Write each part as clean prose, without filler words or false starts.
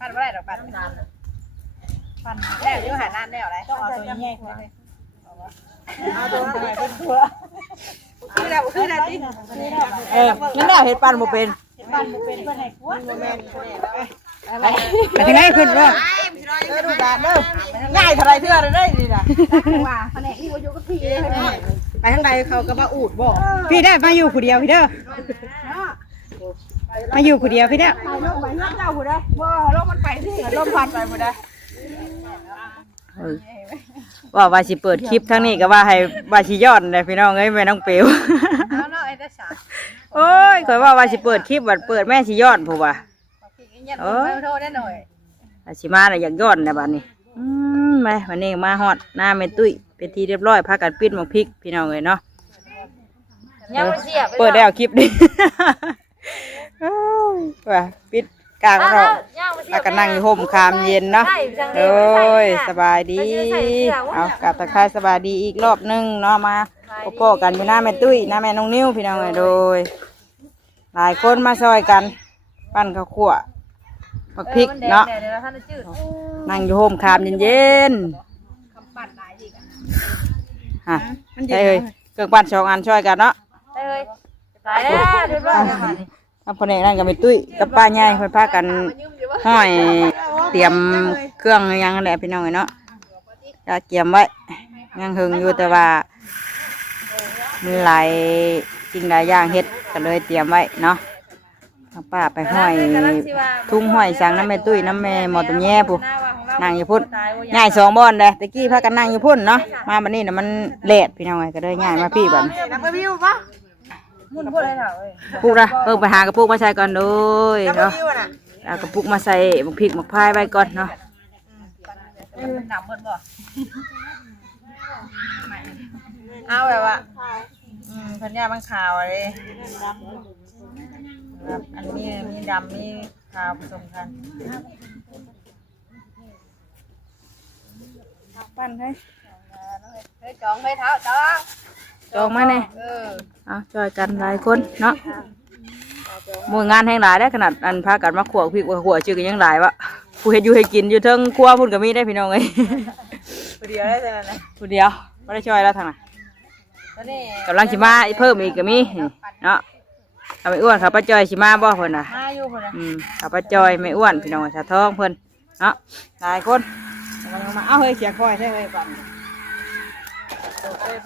ปั้นไม่ได้ดอกปั้นนานปั้นแล้วเดี๋ยวหานานแล้วอะไรต้องเอาตัวแยกเลยเอาตัวไหนเป็นตัวคือแล้วคือแล้วสิงั้นแล้วเฮ็ดปั้นบ่เป็นปั้นบ่เป็นเพิ่นให้กวนบ่แม่นไปทางไหนขึ้นบ่ดูดาเด้อง่ายเท่าไรเทื่อได้ดีน่ะว่าแผนกที่บ่อยู่กับพี่ไปทางใดเขาก็มาอูดบ่พี่ได้มาอยู่ผู้เดียวพี่เด้อมาอยู่ผู้เดียวพี่เด้อไปลงไปเรื่องเจ้าผู้ใดบ่ลงมันไปที่ลมพัดไปผู้ใดว่าสิเปิดคลิปทั้งนี้ก็ว่าให้ว่าสิย้อนเลยพี่น้องเอ้ยแม่น้องเปียวโอ้ยข่อยว่าสิเปิดคลิปบัดเปิดแม่สิย้อนผู้ว่าโทษได้หน่อยสิมาแล้วอยากย้อนนะบัดนี้มาวันนี้มาฮอดหน้าแม่ตุ้ยเป็นที่เรียบร้อยพากันปิดหมกพริกพี่น้องเอ้ยเนาะเปิดแล้วคลิปดิว่าปิดกลางเราแล้วก็นั่งอยู่ห่มคามเย็นเนาะโอ้ยสบายดีเอากลับตะไคร้สบายดีอีกรอบนึงเนาะมาพ่อกันอยู่หน้าแม่ตุ้ยหน้าแม่น้องนิ้วพี่น้องเลยโดยหลายคนมาซอยกันปั้นข้าวคั่วผักพริกเนาะนั่งอยู่ห่มคามเย็นๆฮะใช่เลยเครื่องปั้น2 อันช่วยกันเนาะใช่เลยตายแล้วเรียบร้อยทำพนักนั่นกับแม่ตุ้ยกับป้าใหญ่เพิ่นพากันห้อยเตรียมเครื่องยังแหละพี่น้องเนาะจะเตรียมไว้ยังหึงอยู่แต่ว่ามีหลายสิ่งหลายอย่างเฮ็ดก็เลยเตรียมไว้เนาะทางป้าไปห้อยทุ่งห้อยสั่งน้ำแม่ตุ้ยน้ำแม่หมอตุ่มแย่ผู้นั่งอยู่พุ่นง่าย2 บ่อนเลยตะกี้พากันนั่งอยู่พุ่นเนาะมาบัดนี้น่ะมันเละพี่น้องก็เลยง่ายมาพี่บัดมุ่นพูดอะไรเถอะปุกนะไปหากระปุกมาใส่ก่อนด้วยเนาะเอากระปุกมาใส่หมกพริกหมกพายไว้ก่อนเนาะหนำเบิดบ่เอาแบบว่าพันยาบางขาวอะไรอันนี้มีดำมีขาวผสมกันปั้นให้จองให้เท้าจองมาเนี่ยเอาช่วยกันหลายคนเนาะมืองานแห่งหลายได้ขนาดอันพากันมาขวบพริกขวบชื่อกันยังหลายวะผู้เห็ดอยู่ให้กินอยู่เทิงครัวพุ่นกับมีได้พี่น้องเอ้ยผู้เดียวได้แต่ไหนผู้เดียวไม่ได้ช่วยแล้วทางไหนกำลังชิมาเพิ่มอีกกับมีเนาะเอาไม่อ้วนขับป้าจอยชิมาบ่เพิ่นน่ะขับป้าจอยไม่อ้วนพี่น้องชาท้องเพิ่นเนาะหลายคนมาเอาเฮ้ยเสียคอยใช่ไหมปั่น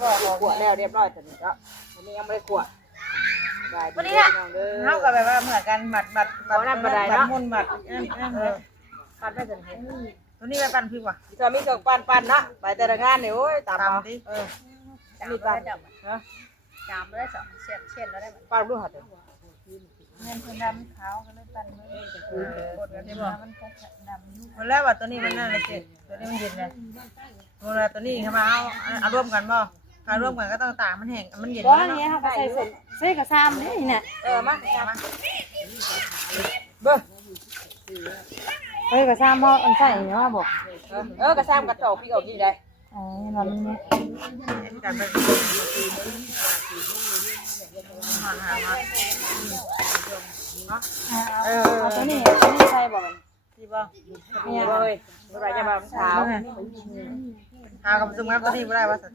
พ่อขวดแล้วเรียบร้อยแต่นี่ก็วันนี้ยังไม่ได้ขวดวันนี้เท่ากับแบบว่าเหมือนกันหมัดมุนหมัดปั่นได้จนเห็นตัวนี้ไปปั่นพี่วะจะมีเครื่องปั่นนะไปแต่ละงานเนี่ยโอ้ยตามดิมีปั่นจามได้2 เช่นแล้วได้ปั่นรู้หัดเงินคนดำขาวก็เลยปั่นมือกดกันได้บ่มันก็ดำคนแรกว่าตัวนี้มันน่าเลยเจ็ดตัวนี้มันเย็นเลยตัวนี้เข้ามาเอาร่วมกันบ่การร่วมกันก็ต้องต่างมันแห้งมันเย็นว่าอย่างเงี้ยเขาใส่กระซามนี่เนี่ยมาเบ้กระซามเขาใส่เนาะบอกกระซามกระโจกพี่เอาที่ใดอ๋อมันเนี่ยการเป็นตัวนี้ใช่บอกที่บ่เนี่ยเลยอะไรจะมาเช้าเอากับซุ้มครับตัวนี้ไม่ได้ว่าสัตว์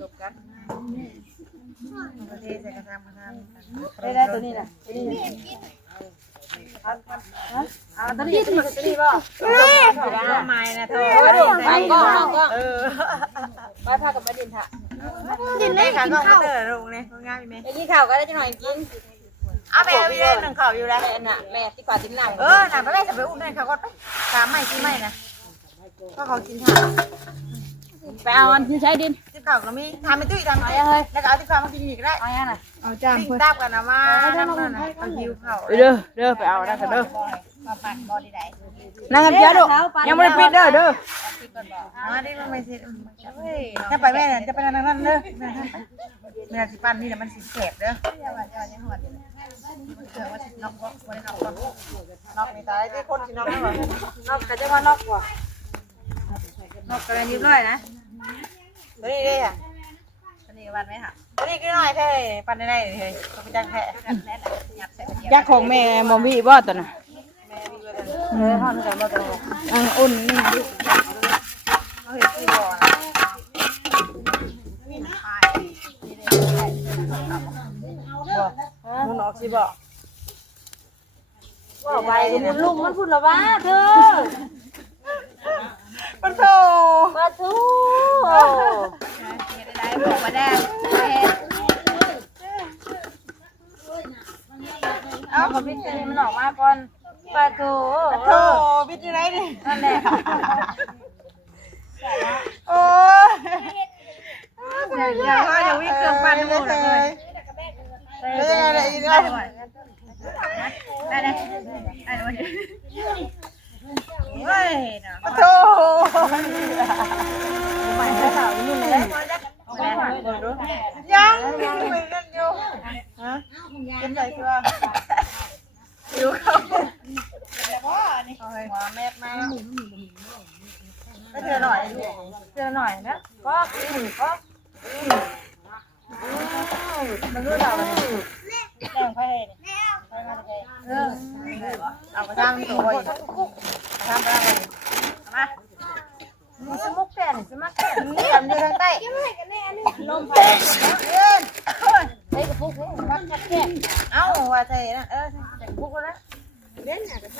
จบกันตัวนี้ใส่กระซามกระซามได้ตัวนี้นะตัวนี้ตัวนี้บ่ไม้นะเธอไปก็ไปพากับมาดินถ่ะดินได้กินข้าวลูกเนี่ยง่ายไหมกินข้าวก็ได้จะหน่อยกินเอาแม่ไปเลยหนึ่งข้าวอยู่แล้วน่ะแม่ที่กว่าติ้งหนังน่ะไปแม่จะไปอุ้มได้เขาก็ไป3 ไม้4 ไม้นะก็เขากินข้าวไปเอาอันที่ใช้ดินที่ข้าวก็มีทำไม่ตุ้ยทำไม่เลยแล้วก็เอาที่ข้าวมากินอีกได้เอาอย่างน่ะเอาจานเพิ่นตาบกันนะมาน้ำนั่นน่ะเอาหิวข้าวเด้อไปเอานะเด้อมาปั่นบ่ดีได้นั่งกันเจ้าลูกยังไม่ได้ปิดเด้อดิมันไม่สิจะไปแม่เนี่ยจะไปนั่นเด้อแม่สิปั่นนี่น่ะมันสิแสบเด้อน็อกนี่ตายที่คนสิน็อกบ่น็อกก็จะว่าน็อกบ่น็อกก็ได้นิดหน่อยนะตัวนี้ดิค่ะตัวนี้ปั่นไหมค่ะตัวนี้ก็น้อยแท้ปั่นได้เฮ้ยต้องไปจังแท้ยักษ์ของแม่มอมบี้บ่ตัวน่ะ ทอดกันบ่ตรง อุ่นนี่ เขาเห็นที่บ่อมันออกสิบ่ว่าไวเลย ลุงมันพูดละว่าเธอ ปะโถ มาทู ได้บอกมาได้เอาขอพิจารณามันออกมาก่อนปลาทู โถบิดอยู่ไหนดิ นั่นแหละ โอ้ยอย่าวิ่งเกินปันหมดเลยได้ยินไหมได้ได้เฮ้ยปะโถใหม่ให้สาวนุ่นเลยยังไม่เล่นอยู่ฮะเป็นไรตัวอยู่เขาหัวแม่มาไม่เจอหน่อย เจอหน่อยนะก็ก็มันรู้เราแรงไปเอาไปทำตัวอีกทำอะไรมา มันสมุกแก่นใช่ไหมแก่น นี่ทำอยู่ทางใต้ลมไปใส่กระปุกมันจะแก่เอ้าว่าใส่นะใส่กระปุกแล้วเล่นเนี่ยจะจ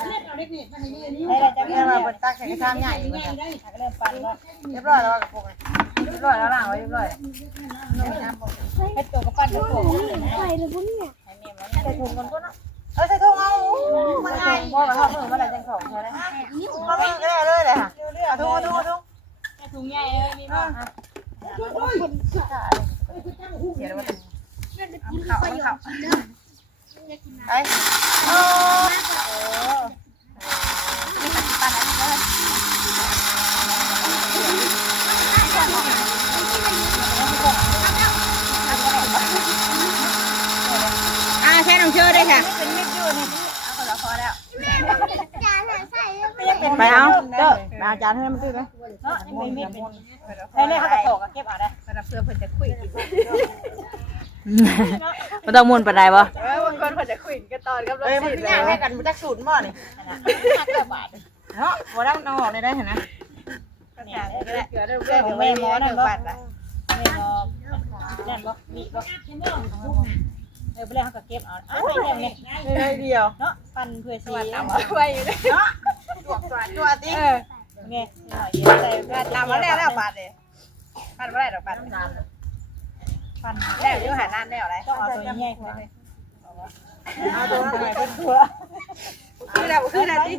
ะมีมาบนตักใส่กระชามใหญ่เหมือนกันเริ่มปั่นแล้วเรียบร้อยแล้วกระปุกเรียบร้อยแล้วล่างไว้เรียบร้อยให้ตัวกระปั้นกระปุกใส่เลยพวกนี้ใส่ถุงกันก็เนาะใส่ถุงเอามาไงบ่มาทอดมือมาได้จังของใช่ไหมทอดมือก็ได้เลยเลยค่ะเอาถุงถุงใหญ่มีบ้างเดี๋ยวมันเอาเข่าไอ้โอ้ใช้น้ำเชื่อได้ค่ะ เป็นมิดอยู่นี่เอาคนละพอแล้ว ไปเอาเจ้าอาจารย์ให้มันตื้อไหม เนาะยังมีมิดเป็นได้เลยเขากระโตกเก็บเอาได้เพื่อเพิ่นจะคุยกิน มันต้องมุนไปไหนบ่ บางคนเพิ่นจะคุยกันตอนกับรถสิมันให้กันมันจักสูตรบ่นี่5บาทเนาะบ่ได้นอกเลยได้เห็นนะเนี่ยเกลือเรื่องของแม่หมอนั่นบ่แม่หมอนั่นบ่มีบ่ไปเลยเขาก็เก็บเอาไม่เนี่ยเดียวเนาะปั่นเพื่อชีตามไว้อยู่เลยเนาะตัวติ๊กไงใส่ตามมาแล้วบาทเลยปั่นมาแล้วปั่นนานปั่นแล้วยังหานานแล้วไรต้องเอาตัวแย่ๆเลยเอาตัวไหนเป็นตัวคือแล้วติ๊ก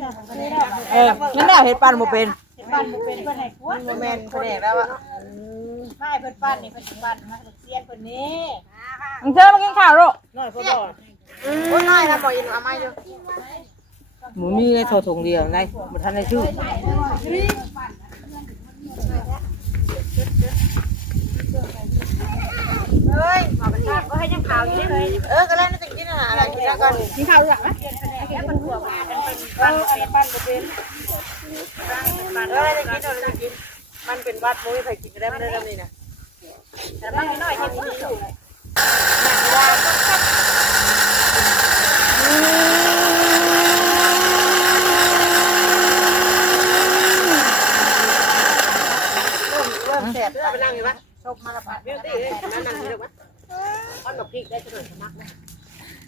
นั่นแหละเห็ดปันบ่เป็น ปั่นเป็นเพื่อนให้ควรโมเมนต์เพื่อนแล้วอะไม่เพื่อนปั่นนี่เพื่อนปั่นมาเซียนคนนี้ มึงเชื่อมากินข้าวลูก น้อยพ่อบอกโอ้น้อยนะบอกยินเอาไม่ดู หมูนี่โทรถุงเดียวไงบ่ทันได้ชื่อ เฮ้ยมาเป็นก็ให้ยังข่าวอยู่เลยก็เล่นน่าจะกินอาหารอะไรกินแล้วก่อนกินข้าวด้วยไหมแค่มันถั่วมาเป็นปั่นเป็นได้กินได้กินมันเป็นวัดมุ้ยใครกินก็ได้ไม่ได้นี่นะแต่ไม่น้อยแค่นี้อยู่เริ่มแสบไปนั่งอยู่ปะชมมาละบาทบิวตี้นั่งอยู่หรือปะอ้อนกับพริกได้เฉยๆนักนะ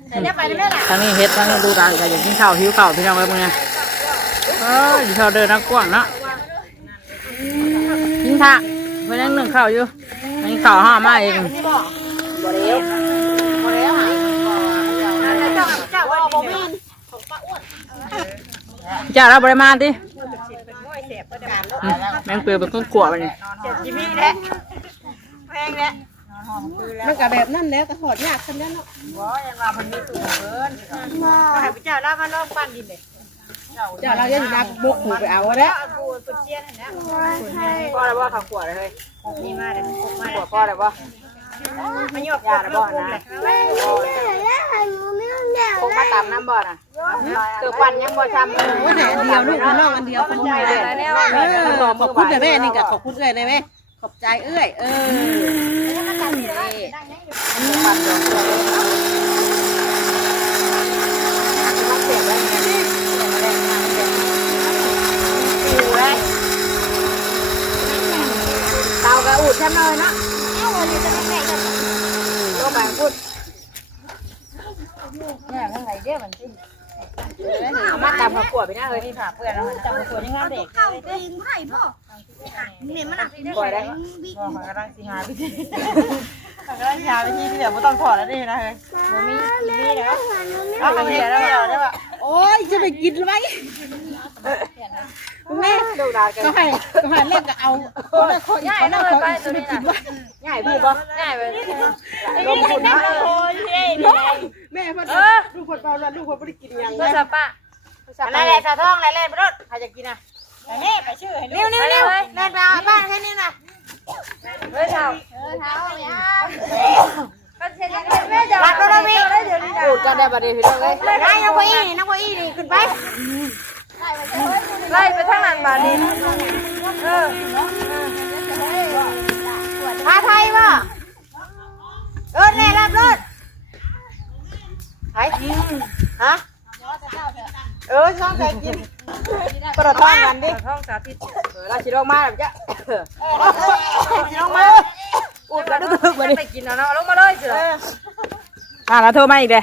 แต่เนี่ยไปได้ไหมล่ะ ทางนี้เฮ็ดทางนี้ดูดังก็อยากกินข้าวหิวข้าวพี่น้องเอ้ยมึงไงอยู่ข้าวเดินนักกว้างเนาะกินท่าไปนั่งนึ่งข้าวอยู่นี่ข้าวห่อมาเอง บ่เลี้ยวหายเจ้าว่าบ่มี จ้าเราบริมาณดิ เป็นง่อยเสียบประการ แมงเปลือกเป็นก้นขวบไปนี่ เจ็บจีพี่แหละแพงแหละ มันกับแบบนั่นแล้วแต่ถอดยากขึ้นแล้วเนาะ บ่ยังว่ามันมีตู้เกินก็ให้พระเจ้าล่ามาลองปั้นดินเลย เดี๋ยวเราจะนับบุกหูไปเอาแล้ว เอาปูนเจียนนะ พ่อได้บ่ข้าวขวดเลย นี่มาเลยมา ขวดพ่อได้บ่ มันหยอกยาละบ่นะ พกมาตามน้ำบ่น่ะเกือบปั่นยังบ่ช้ำ ว่าไหนอันเดียวลูกน้องอันเดียวขอบคุณเลยขอบคุณเลยแม่นี่กับขอบคุณเลยแม่ขอบใจเอ้ยปั่นดอกมันเสียบได้ไง มเลยเนาะลงไปพูดแม่ทั้งไหนเด้มันสิเอามาตามผักกวดไปนะเฮ้ยนี่ผักเพื่อนเราตามผักกวดยังงานเด็กปล่อยได้ก็กำลังสิหาวิธีกำลังหาวิธีที่แบบไม่ต้องถอดแล้วนี่นะเฮ้ยมีแล้วเอาไปเดี๋ยวได้ป่ะ โอ้ยจะไปกินไหมแม่ก็ให้เล่นก็เอาคนละคน ง่ายเลยไปตัวนี้นะง่ายพี่บ่ง่ายไปลงทุนนะ แม่พ่อลูกคนเบาแล้วลูกคนไม่ได้กินยัง ก็สับปะอะไรแหละสะท้องอะไรเล่นไปรถใครจะกินอ่ะนี่ไปชื่อให้นิ้วเล่นไปเอาบ้านแค่นี้นะเฮ้ยเท้ารักเราพี่พูดกันได้ประเดี๋ยวพี่น้องเลยน้องก้อยนี่ขึ้นไปไล่ไปทางนั้นบาดนี้พาไทยป่ะแน่รับรถไทยฮะช่องใจกินกระท้องกันดิท้องสาธิตเราชิลงมาแบบเจ้าชิลงมาอุดกันดึกๆไปกินเนาะลงมาเลยเสือแล้วโทรมาอีกเด้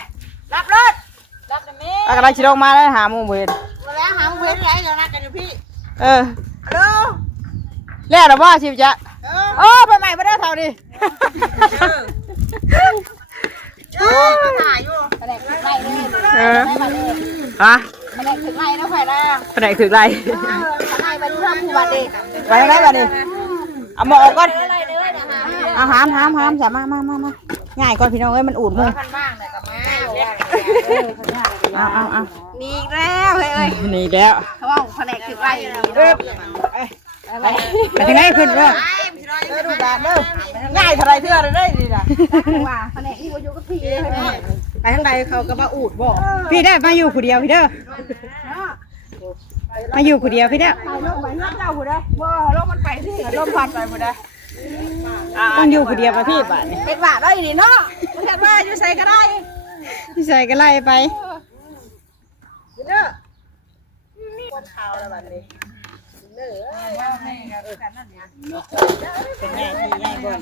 รับรถรับเดี๋ยวนี้อะไรชิลงมาแล้วหาหมู่เวร มาแล้วหาเพื่อนไรเดี๋ยวนัดกันอยู่พี่ฮัลโหล แล้วหรอว่าชิวจะโอ้ไปใหม่ไม่ได้เท่าดิมาถ่ายอยู่แผนกถึงไรเลยฮะแผนกถึงไรนะไฟแรง ไปไหนถึงไรไรไปที่ทำผู้บาดเจ็บไปไหนบ้าดิเอาหมอกก่อนอาหารสามารถมาง่ายก่อนพี่น้องเอ้ยมันอูดมือพันบ้างเลยกับแม่เอานี่แล้วเฮ้ยนี่แล้วเขาบอกแผนกถึงไรไปถึงไหนขึ้นเด้อดูดาดเด้อ ง่ายเท่าไรเท่าไรได้ดีนะ ว่าแผนกที่วายุกับพี่ไปทางใดเขาก็มาอูดบอก พี่ได้มาอยู่คนเดียวพี่เด้อมาอยู่คนเดียวพี่เด้อ ลงไปเงาเจ้าผู้ใดบ่ลงมันไปที่ลมพัดไปผู้ใด ต้องอยู่คนเดียวประทีปอ่ะนี่ เป็นบาทได้ดิเนาะไม่ใช่ว่าอยู่ใส่ก็ได้ พี่ใส่ก็ไล่ไปเด้อคนข่าวแล้วบัดนี้เป็นไงที่ไงบ่อน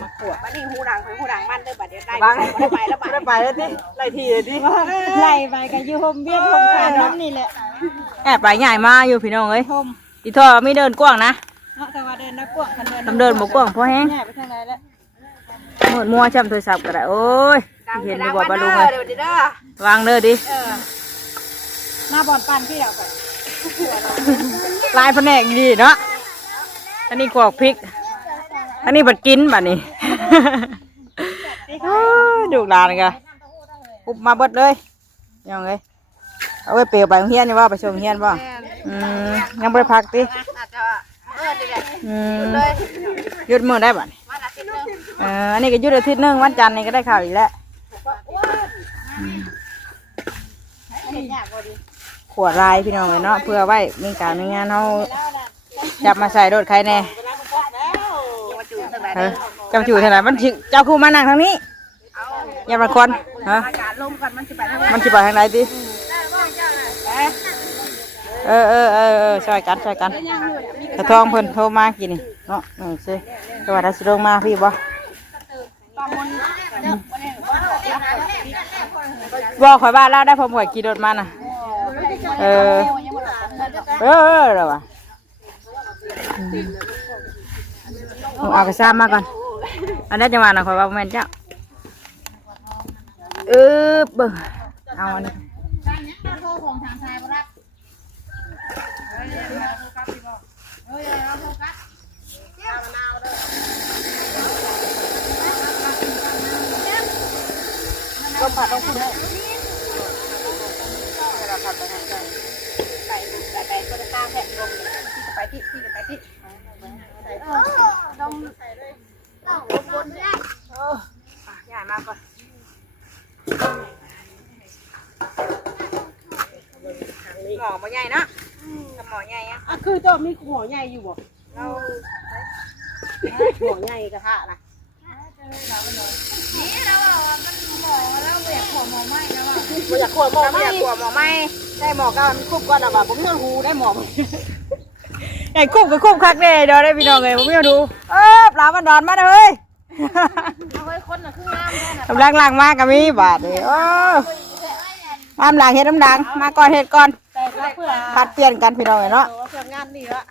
มาขวด บัดนี้หูดังมันเด้อบัดเดี๋ยวได้ ไปแล้วดิไล่ทีเลยดิไล่ไปกันอยู่โฮมเบี้ยโฮมคานน้ำนี่แหละแอบไปใหญ่มาอยู่พี่น้องเอ้ยอีท่อไม่เดินกว้างนะแต่ว่าเดินนักกว้างเดินบ่กว้างเพราะแห้ง ไปทางไหนแล้ว มัวช้ำโทรศัพท์ก็ได้โอ้ยเห็นบ่บาลุงเลยวางเด้อดิ มาบ่อนปั่นพี่เราไป ลายแผนกดีเนาะอันนี้กวกพริกอันนี้บัดกินบัดนี้ดูหลานกันปุ๊บมาเบิดเลยยังไงเอาไว้เปลี่ยวไปโรงเรียนนี่ว่าไปส่งโรงเรียนบ่ยังไม่ได้พักติหยุดมือได้บ่อันนี้ก็หยุดอาทิตย์นึงวันจันทร์นี่ก็ได้ข่าวอีกแล้วขวดลายพี่น้องเลยเนาะเพื่อไว้มีการมีงานเขาจับมาใส่รถใครแน่จำจู่เท่าไหร่มันเจ้าคู่มานั่งทางนี้อย่ามาคนฮะมันจะไปทางไหนดิช่วยกันกระทองเพิ่นโทรมากินนี่เนาะสิสวัสดีสิลงมาพี่บ่บอกข่อยบ้านแล้วได้ผมข่อยขี่รถมาน่ะเดี๋ยวว่ะเอากระซ่ามาก่อนอันนี้จะมาหน่อยข่อยว่าแม่นเจ้าเบิ่งเอาอันนี้ก็ผัดต้องพูดเลยไปก็จะตามแผ่นลงไปที่ต้องบนได้ใหญ่มากก่อนหมอมาใหญ่นะหมอใหญ่อะคือตัวมีหัวใหญ่อยู่บ่หัวใหญ่กระทะนะนี่เรามันหมอแล้วอยากขวหมอไหมนะว่าอยากขวหมอไหมได้หมอก็มันคุบก่อนนะบ่ผมเนื้อหูได้หมอ ไอ้คุ้มก็คุ้มคักแน่เดี๋ยวได้พี่น้องเลยผมไม่ดูปลามันดอนมาเลย เอาไว้คนน่ะคืองามแท้น่ะ กำลังล้างมากกับมีบาทเลยน้ำล้างเห็ดน้ำดังมาก่อนเห็ดก่อน แต่ก็เพื่อ ผัดเปลี่ยนกันพี่น้องเลยเนาะ เพื่องานนี่ละ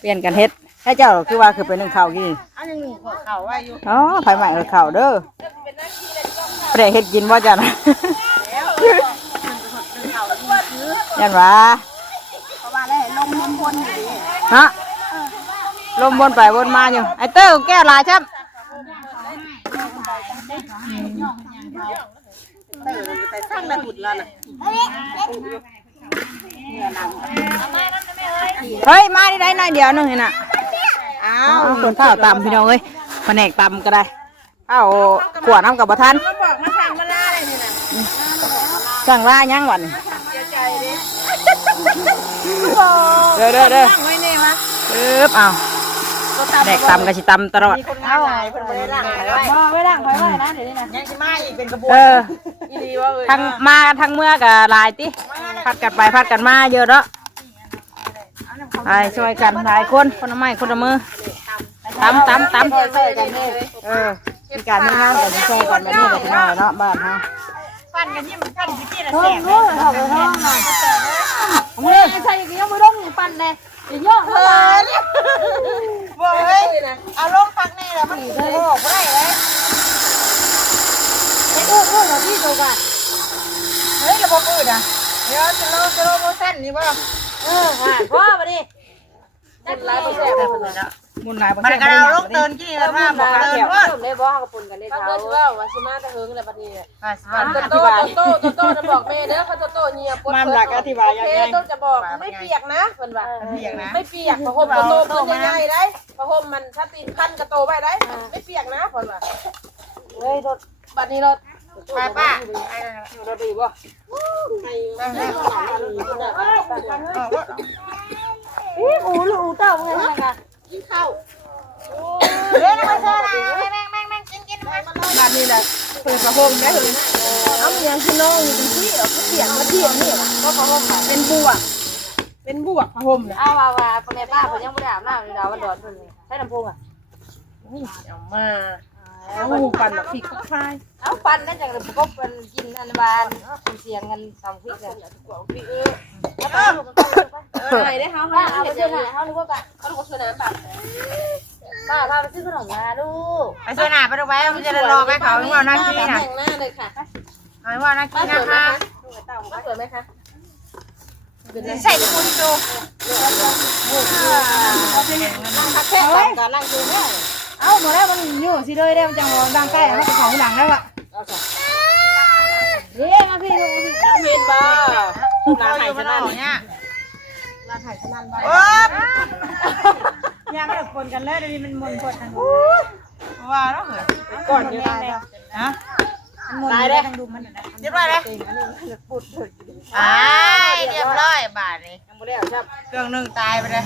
เปลี่ยนกันเห็ดให้เจ้าคือว่าคือเป็นหนึ่งเข่าวกิน อันยังหนึ่งหัวเข่าไว้อยู่ อ๋อไฟใหม่เข่าวเด้อเปรย์เห็ดกินว่าจันยันวะ เพราะว่าแล้วลมมันพ้นอยู่ดิ ฮะลมวนไปวนมาอยู่ไอเต้าแก้ลายช่ำ แต่สร้างได้บุญแล้วน่ะ เฮ้ยมาได้หน่อยเดียวนึงเห็นน่ะอ้าวคนข้าวตำพี่น้องเอ้ยแผนกตำก็ได้ข้าวขวดน้ำกับประทัน มาบอกมาสั่งมาล่าอะไรนี่นะ สั่งล่ายังวัน เสียใจดิ เด้อ สั่งไว้เนี่ยมะ อ้าวแดกตำกับชิตำตลอด คนงานหลายคนไม่ได้ล่างไว้ไม่ล่างไว้นะเดี๋ยวนี้นะยังจะมาอีกเป็นกระบวนอีดีว่าเลย ทั้งมาทั้งเมื่อกับลายติพัดกันไปพัดกันมาเยอะแล้วไปช่วยกันหลายคนคนละไม้คนละมือตำช่วยกันเลย มีการมีงานกันช่วยกันแบบนี้เลยพี่น้อยเนาะบ้านฮะ ปั้นกันยิ่งปั้นกี่ละแสนเลยเขาไปห้องหน่อยมึงใช่ยังยังไม่ต้องปั้นเลยอย่าย่อเฮ้ยบอกเฮ้ยเอาลงพักนี่แหละมันโอ้โหไม่ได้เลยไอ้อู้เหรอพี่โตกันเฮ้ยระบบอืดอ่ะเดี๋ยวจะโลโมเส้นนี่ป่ะพ่อมาดิได้หลายเปอร์เซ็นต์เลยคนละ มุนหลาย มันก็เอาลงเตินกี่แล้วว่าบอกเตินว่า ได้บ่เขาปุ่นกันได้เขาเด้อว่าสิมาตะเฮิงแล้วบัดนี้ โต โตนะบอกแม่เด้อเขาโตเงียบปด มันหลักอธิบายยังไง โตจะบอกไม่เปียกนะเพิ่นว่า เพียงนะ ไม่เปียกผ้าห่มก็โตเพิ่นใหญ่ๆได้ผ้าห่มมันถ้าตีนพันก็โตไว้ได้ไม่เปียกนะเพิ่นว่าเฮ้ยรถบัดนี้รถ ป้า รถดีบ่อูลูเต้าไงนั่นน่ะกินข้าว เล่นมาเชิญนะแม่งกินมา บ้านนี้แหละเปิดกระโปงได้เลย เอาเมียงคือน้องอยู่ที่เหรอเปียกมาเที่ยงนี่ก็เขาก็เป็นบวก เป็นบวกกระโปงเนี่ย เอาว่าพ่อแม่ป้าเพิ่นยังบ่ได้อาบน้ำเลยดาววันดอนเพิ่นนี่ใช้น้ำพุงอ่ะ เอามาเอาปั่นแบบพริกคลาย เอาปันนั่นจังเลยก็เป็นกินอันบานเสียงกันตำพริกเลยไหนได้เขาเอาไปเจอหน้าเขาหรือว่าเขาหรือว่าชวนน้ำแบบป้าพาไปซื้อขนมมาลูก ไปเชิญหน้าไปดูไว้มันจะรอไปเขาไม่ว่านั่งกินนะ แต่งหน้าเลยค่ะ ไม่ว่านั่งกินนะคะ ป้าสวยไหมคะ ใส่คุณจู พักแค่ก่อนนั่งดูแม่ เอาหมดแล้วมันอยู่สิเลยได้มันจังดังใกล้แล้วก็ของหลังแล้วอ่ะ เย้มาพี่ลูกเมียนบ้า เราอยู่มันออกเนี่ย ร้านไข่สนั่นบ้า โอ้ ยาไม่ต้องคนกันเลยเดี๋ยวนี้มันมนคนทั้ง ว่าแล้วเหรอ ก่อนอยู่ได้ฮะมันมนได้ทั้งดูมันนะ เรียบร้อยเลยเรียบร้อยบาทนี่ ยังไม่ได้เอาชับ เครื่องนึ่งตายไปเลย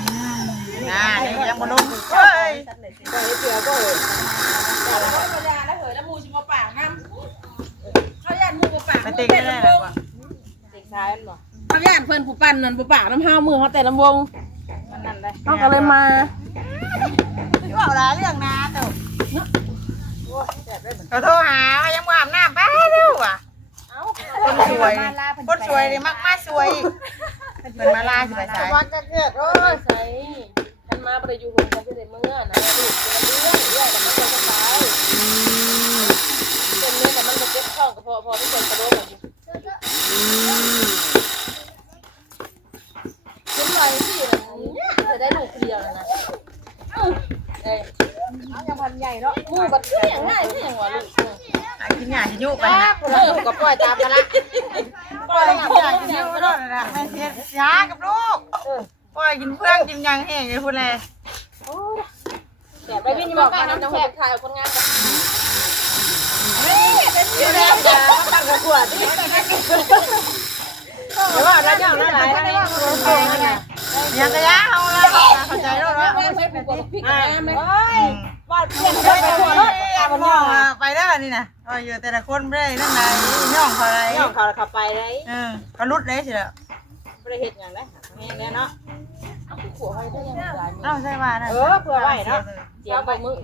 นี่ยังมานุ่มเฮ้ย แล้วมูชิมปากน้ำเขาย่านมูปาก ไปติงไม่ได้หรอก เด็กชายมันบอกเขาย่านเพื่อนผู้ปั่นนั่นผู้ปากน้ำห้ามือเขาแต่ลำวง มันนั่นเลย เขาก็เลยมา ที่ว่าเรื่องนาตู่เขาโทรหายังว่าอาบน้ำไปเร็วอ่ะคนสวยเลยมากสวยเป็นมาลาสิไปใส่ วัดจะเกิดโอ้ยใส่ฉันมาประยุกต์กันที่เด็กเมื่อนะลูกเรื่องแต่มันจะตายเป็นเนื้อแต่มันจะเจ็บท้องก็พอไม่เกินกระโดดแบบนี้กินหน่อยสิจะได้ลูกเดียวนะเอ้ยยังพันใหญ่เนาะมูบัดเที่ยงง่ายเที่ยงว่ะลูก กินหยาจะยุไปนะ ก็ปล่อยตามกันละ ปล่อยกินหยาจะยุไปด้วยนะไม่เสียช้ากับลูกปล่อยกินเพื่อนกินยังแห้งเลยพูดเลย ไปวิ่งมาบ้านน้องแขกถ่ายคนงานกัน เดี๋ยวจะตั้งกระขวดดิเดี๋ยวว่าแล้วอย่างนั้นไหนยังกระยะเอาละเข้าใจแล้ว แม่ไปปลูกพริกน้ำเลย บ้านเพื่อนไปทั่วรถมันย่องไปได้นี่นะอยู่แต่ละคนไม่ได้นั่งไหนย่องเขาอะไร ย่องเขาขับไปได้ เขาลุดได้สิแล้ว ไม่ได้เห็ดอย่างไรแม่เนี่ยเนาะ ผัวให้ได้ยังไง ใช่มานะ เผื่อไว้เนาะเดี๋ยวไปมือ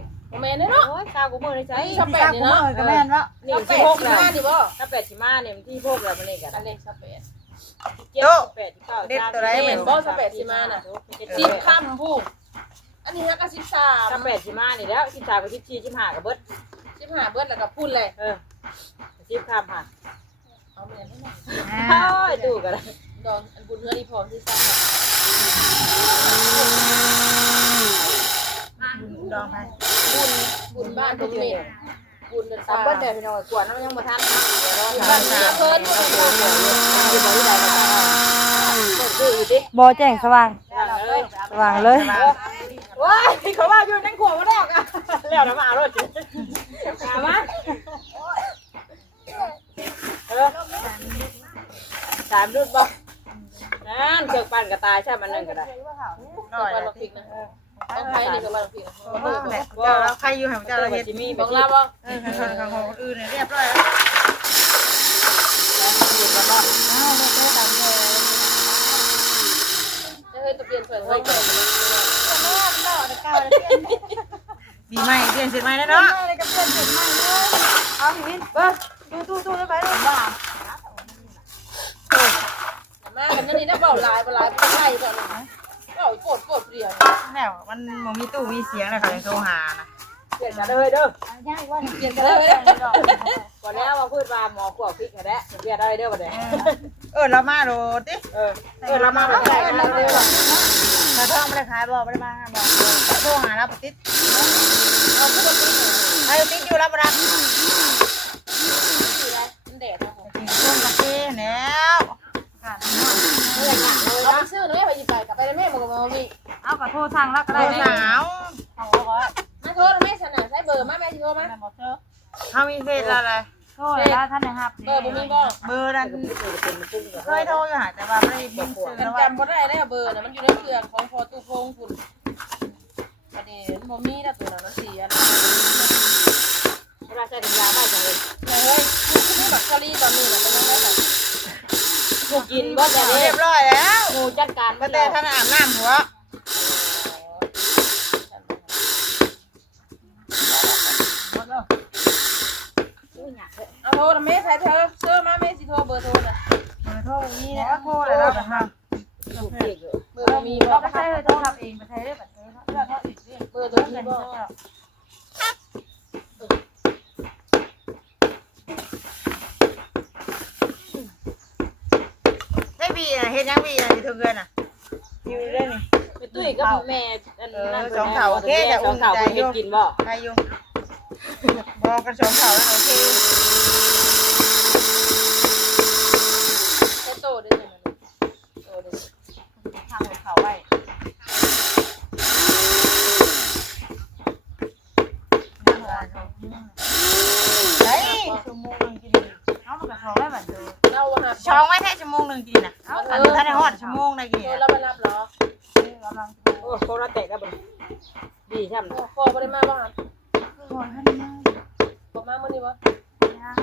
แม่เนี่ยเนาะ โอ้ยข้าวกูมือในใจ ชอบแปดนี่เนาะก็แม่นวะ นี่ เป็ ที่ ด พก ที่ แล้ว มาดิบ่ ถ้า8 ชิมาเนี่ยที่พกแล้วมันนี่กัน อันเล็กสเปด 8 9 เด็ดตัวไร เห็ เหมื น อน บ่สเปดที่มาน่ะสิบคำพูอันนี้ฮะก็13 ถ้า8 ชิมานี่แล้ว13กับ14 15กับเบิด 15เบิดแล้วก็พูดเลย 10 คำค่ะ เอาแม่นี่น่ะ โอ้ยดูกันเลย ดอนอันบุญเฮือดีพร้อมที่3 ดองไป บุญบ้านบุญเม็ดบุญเดือน ตาม 3 เบิดเดี๋ยวพี่น้องกวนน้ำยังมาทันเดี๋ยวรอ บ้านเพิ่นเพิ่น อยู่บ่ได้ก็ต้องซื้ออยู่ดิ บ่แจ้งสว่าง เลย สว่างเลย ว้ายเขาว่าอยู่ในขวดมาแล้วอ่ะแล้วนะมาเอารถมาสามรุ่นบ่นั่นเกิดปั่นกระตายใช่มันนึงก็ได้ น้อย บ้านเราพิกนะต้องใครนี่ก็บ้านเราพิกนะ เจ้าเราใครอยู่แห่งเจ้าเราเห็น จิมี่ บ ไป อก ที่ ลาบ่ ของคนอื่นเรียบร้อยแล้ว จะให้ตะเพียนเพิ่นเฮ้ย ปีใหม่เปลี่ยนเสร็จใหม่แล้วเนาะ เอาหินเบิ่งตู้ๆๆไปเลยบ้า มากันนี่นะเบาหลายบ่หลายบ่ใช่บ่นะเบาโปดเปรี้ยว แนวมันมีตู้มีเสียงเลยเขาเลยโทรหานะ เปลี่ยนกันเลยเด้อ เปลี่ยนกันเลย ก่อนแล้วมาพูดว่าหมอขวบพริกแท้เปลี่ยนอะไรเด้อบ่ได้ เรามาโดดดิ เรามาแล้วแต่เราเลยว่า ถ้าท่องไม่ได้ขายบอกไม่ได้มาบอกโทรหารับติดไอ้ติดอยู่รับรับ มันแดดนะ ช่วงกาแฟแล้ว เราไปซื้อแม่ไปหยิบไปกลับไปแม่บอกว่ามี เอากระโทษทางแล้วก็ เรา ได้ หนาว มาโทรแม่สนามใช้เบอร์มาแม่สิโทรมา เขามีเฟซอะไร โทษแล้วท่านนะครับ เบอร์บ่มีบ่ เบอร์นั้นเคยโทรอยู่หาแต่ว่าไม่ได้บินซื้อ มัน แล้วว่า จำบ่ได้ได้เบอร์น่ะมันอยู่ในเครื่องของพอตู้พงคุณประเดี๋ยวบ่มีแล้วตัวนั้นมันเสียนะ เวลาใส่ถุงยางได้จังเลย เฮ้ยคุณนี่บักกะลีตอนนี้น่ะเป็นยังไงล่ะ กูกินบ่แต่ เรียบร้อยแล้ว กูจัดการ ก็แต่ท่านอาบน้ำหัว เอาโทรแม่ใช้เธอเสื้อมาแม่สิโทรเบอร์โทรน่ะ เบอร์โทรมีแล้วโทรแล้วนะ กูกิน เบอร์มีบ่ เราไปใช้เลยโทรศัพท์เองไปใช้ได้แบบนี้เพื่อเขาอีกเรื่อง เบอร์ตัวนี้บ่ ได้บีนะเฮ็ดยังบีนะอยู่ทุกเดือนน่ะอยู่ได้นี่ ไปตุ้ยกับแม่สองเฮ็ดกินบ่ ใครอยู่บอกกันสองเขาแล้วโอเค ใช้โตได้จังนั้นโตได้ ทางเขาไว้ เฮ้ย ชั่วโมงนึงกินเอามันกระทองได้แบบเดิม เราว่าหา ช่องไว้แค่ชั่วโมงนึงกินน่ะอันนี้ท่านได้ฮอดชั่วโมงได้กิน โทรเราไปรับเหรอก ำลัง โอ้โคตรแตกแล้วบ่ดีช่ำ พ่อบ่ได้มาบ่ครับ โอนให้แม่ บ่มามื้อนี้บ่ ยัง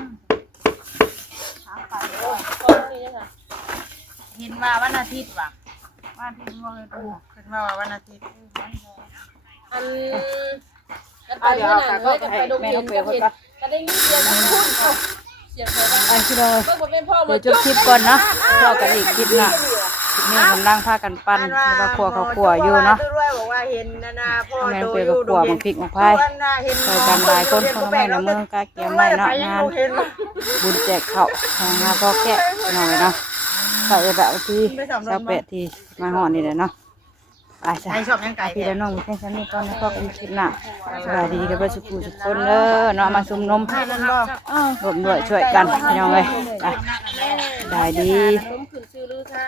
ถามไป พ่อมื้อนี้ยังไง เห็นว่าวันอาทิตย์ว่ะ ว่าที่มองเลยดู ขึ้นมาว่าวันอาทิตย์ อันกันไปเมื่อนั้นเลยกันไปดงเห็นกันเห็นกันได้ยินเสียงคุณเสียงใครบ้าง ไปพี่น้อง เพิ่งบ่เป็นพ่อ เดี๋ยวจบคลิปก่อนเนาะรอกันอีกคลิปหน้าคลิปนี้กำลังพากันปั้นหรือว่าขัวเขาขัวอยู่เนาะ ด้วยบอกว่าเห็นนาพ่อ แม่ โต เป อ กับ ยู่ ขัวบางพริกบางพายใส่กันหลายคนคนละแม่ละเมืองกาเกียมไว้เนาะงานบุญแจกข้าวหาพ่อแกะหน่อยเนาะข้าวเอแบบที่28ทีมาห่อนี่แหละเนาะไปจ้ะ ใครชอบยังไก่ พี่และน้องมีแค่นี้ก่อนนะพ่อกันคลิปหน้าสวัสดีกับสุขุทุกคนเด้อเนาะมาซุ่มนมรวมด้วยช่วยกันพี่น้องเลยไปได้ดี ผมขึ้นชื่อลือทาง